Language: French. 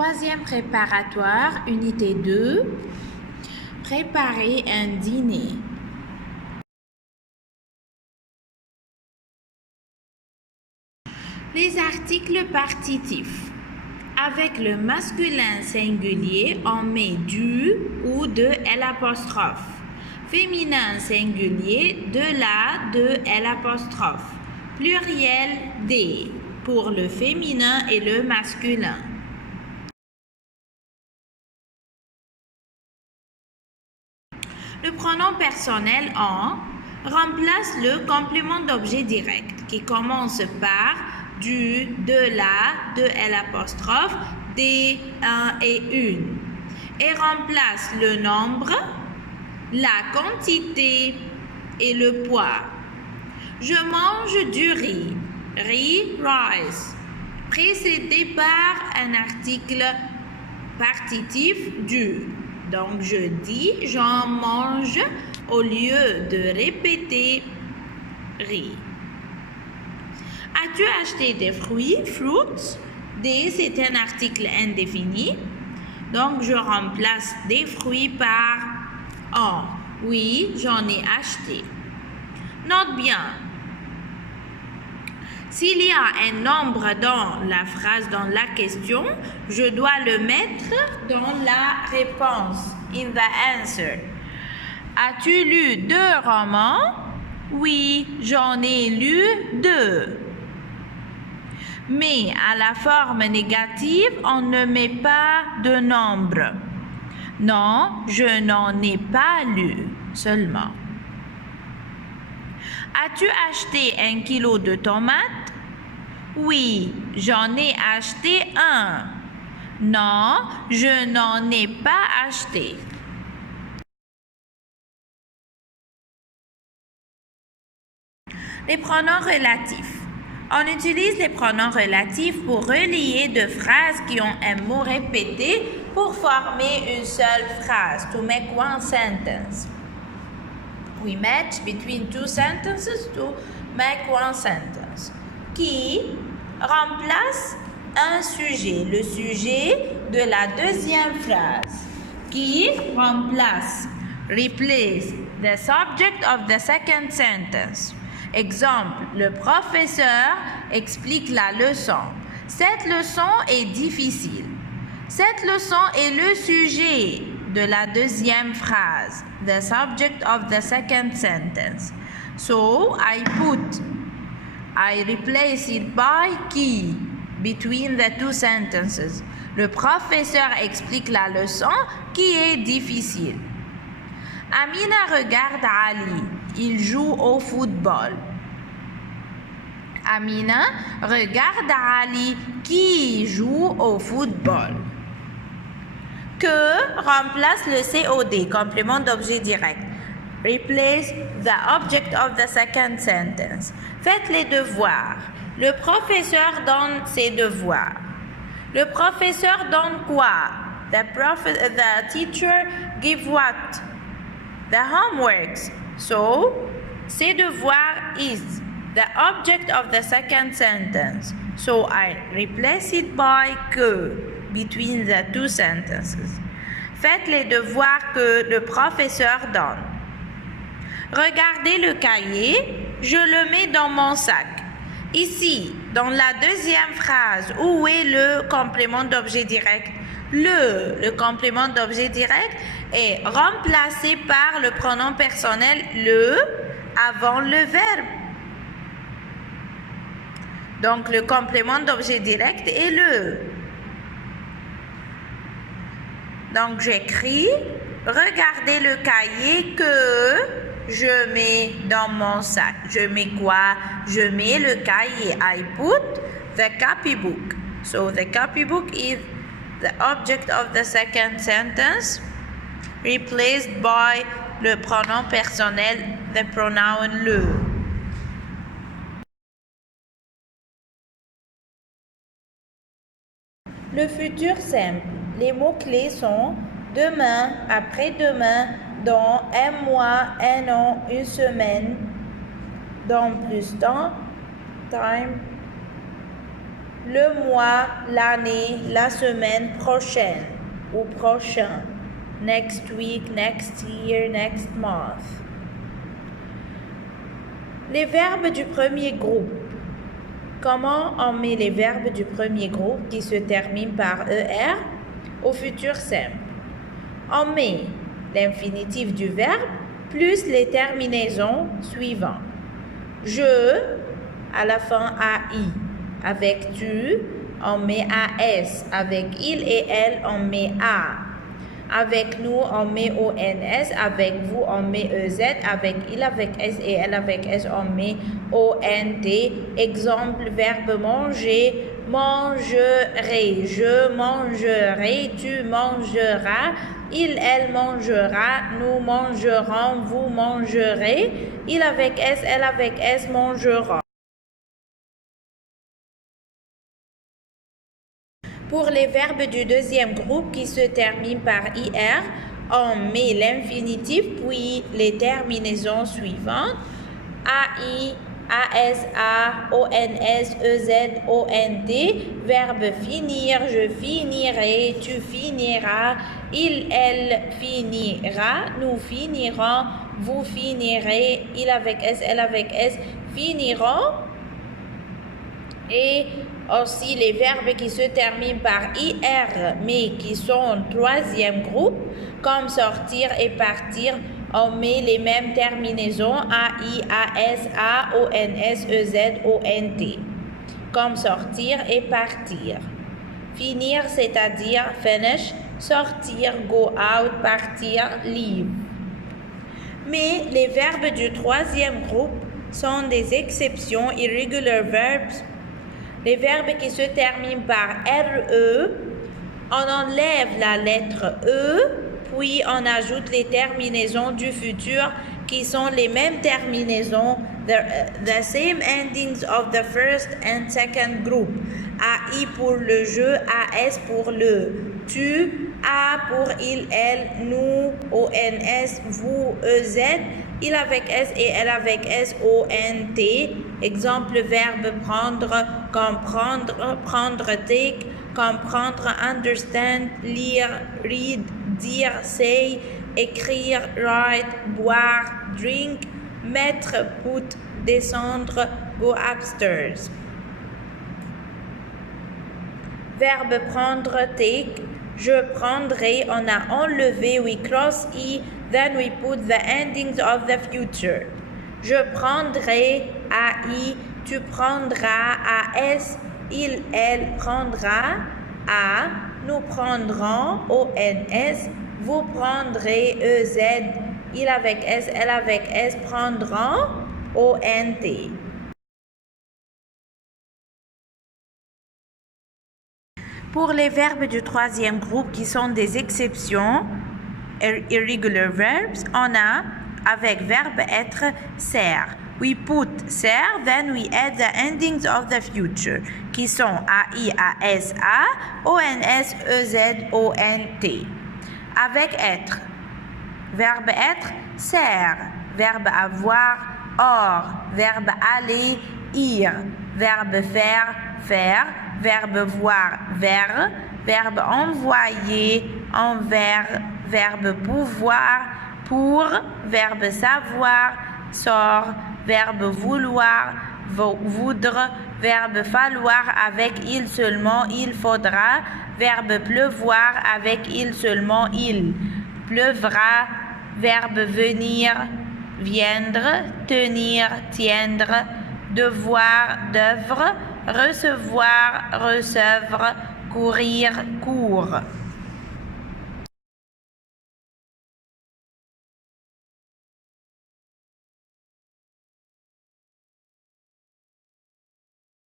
Troisième préparatoire, unité 2. Préparer un dîner. Les articles partitifs. Avec le masculin singulier, on met du ou de L'. Féminin singulier, de la, de L'. Pluriel, des, pour le féminin et le masculin. Le pronom personnel en remplace le complément d'objet direct qui commence par du, de la, de L', des, un et une et remplace le nombre, la quantité et le poids. Je mange du riz, rice, précédé par un article partitif du. Donc, je dis j'en mange au lieu de répéter riz. As-tu acheté des fruits, fruits? Des, c'est un article indéfini. Donc, je remplace des fruits par en. Oui, j'en ai acheté. Note bien. S'il y a un nombre dans la phrase, dans la question, je dois le mettre dans la réponse, in the answer. As-tu lu 2 romans? Oui, j'en ai lu 2. Mais à la forme négative, on ne met pas de nombre. Non, je n'en ai pas lu seulement. As-tu acheté 1 kilo de tomates? Oui, j'en ai acheté 1. Non, je n'en ai pas acheté. Les pronoms relatifs. On utilise les pronoms relatifs pour relier deux phrases qui ont un mot répété pour former une seule phrase, to make one sentence. We match between two sentences to make one sentence. Qui remplace un sujet, le sujet de la deuxième phrase. Qui remplace, replace the subject of the second sentence. Exemple, le professeur explique la leçon. Cette leçon est difficile. Cette leçon est le sujet de la deuxième phrase, the subject of the second sentence. So, I replace it by qui between the two sentences. Le professeur explique la leçon qui est difficile. Amina regarde Ali. Il joue au football. Amina regarde Ali qui joue au football. Que remplace le COD, complément d'objet direct. Replace the object of the second sentence. Faites les devoirs. Le professeur donne ses devoirs. Le professeur donne quoi? The teacher give what? The homeworks. So, ses devoirs is the object of the second sentence. So, I replace it by que between the two sentences. Faites les devoirs que le professeur donne. Regardez le cahier, je le mets dans mon sac. Ici, dans la deuxième phrase, où est le complément d'objet direct? Le complément d'objet direct est remplacé par le pronom personnel le avant le verbe. Donc, le complément d'objet direct est le. Donc, j'écris, regardez le cahier que je mets dans mon sac. Je mets quoi? Je mets le cahier. I put the copybook. So, the copybook is the object of the second sentence, replaced by le pronom personnel, the pronoun le. Le futur simple. Les mots-clés sont demain, après-demain, dans un mois, un an, une semaine, dans plus de temps, time, le mois, l'année, la semaine prochaine ou prochain. Next week, next year, next month. Les verbes du premier groupe. Comment on met les verbes du premier groupe qui se terminent par ER au futur simple? On met l'infinitif du verbe plus les terminaisons suivantes. Je, à la fin AI. Avec tu, on met AS. Avec il et elle, on met A. Avec nous, on met ONS. Avec vous, on met EZ. Avec il, avec S et elle, avec S, on met ONT. Exemple, verbe manger, mangerai. Je mangerai, tu mangeras. Il, elle mangera, nous mangerons, vous mangerez. Il avec S, elle avec S mangera. Pour les verbes du deuxième groupe qui se terminent par IR, on met l'infinitif puis les terminaisons suivantes. AI, ASA, ONS, EZ, ONT. Verbe finir, je finirai, tu finiras, il, elle finira, nous finirons, vous finirez, il avec S, elle avec S finiront. Et aussi les verbes qui se terminent par IR mais qui sont troisième groupe, comme sortir et partir, on met les mêmes terminaisons AI, AS, A, ONS, EZ, ONT. Comme sortir et partir. Finir, c'est-à-dire finish, sortir, go out, partir, leave. Mais les verbes du troisième groupe sont des exceptions, irregular verbs. Les verbes qui se terminent par RE, on enlève la lettre E, puis on ajoute les terminaisons du futur qui sont les mêmes terminaisons, the same endings of the first and second group. AI pour le je, AS pour le tu, A pour il, elle, nous, ONS, vous, EZ, il avec S et elle avec S, ONT. Exemple, verbe prendre, comprendre, prendre, take, comprendre, understand, lire, read, dire, say, écrire, write, boire, drink, mettre, put, descendre, go upstairs. Verbe prendre, take. Je prendrai, on a enlevé, we cross I, then we put the endings of the future. Je prendrai, AI, tu prendras, AS, il, elle prendra, A, nous prendrons, ONS, vous prendrez, EZ, il avec S, elle avec S prendront, ONT. Pour les verbes du troisième groupe qui sont des exceptions, irregular verbs, on a avec verbe être sert. We put sert, then we add the endings of the future qui sont AI, AS, A, ONS, EZ, ONT. Avec être, verbe être sert, verbe avoir, or, verbe aller, ir, verbe faire, faire, verbe voir, vers, verbe envoyer, envers, verbe pouvoir, pour, verbe savoir, sort, verbe vouloir, voudre, verbe falloir avec il seulement, il faudra, verbe pleuvoir avec il seulement, il pleuvra, verbe venir, viendre, tenir, tiendre, devoir, d'œuvre, recevoir, recevre, courir, court.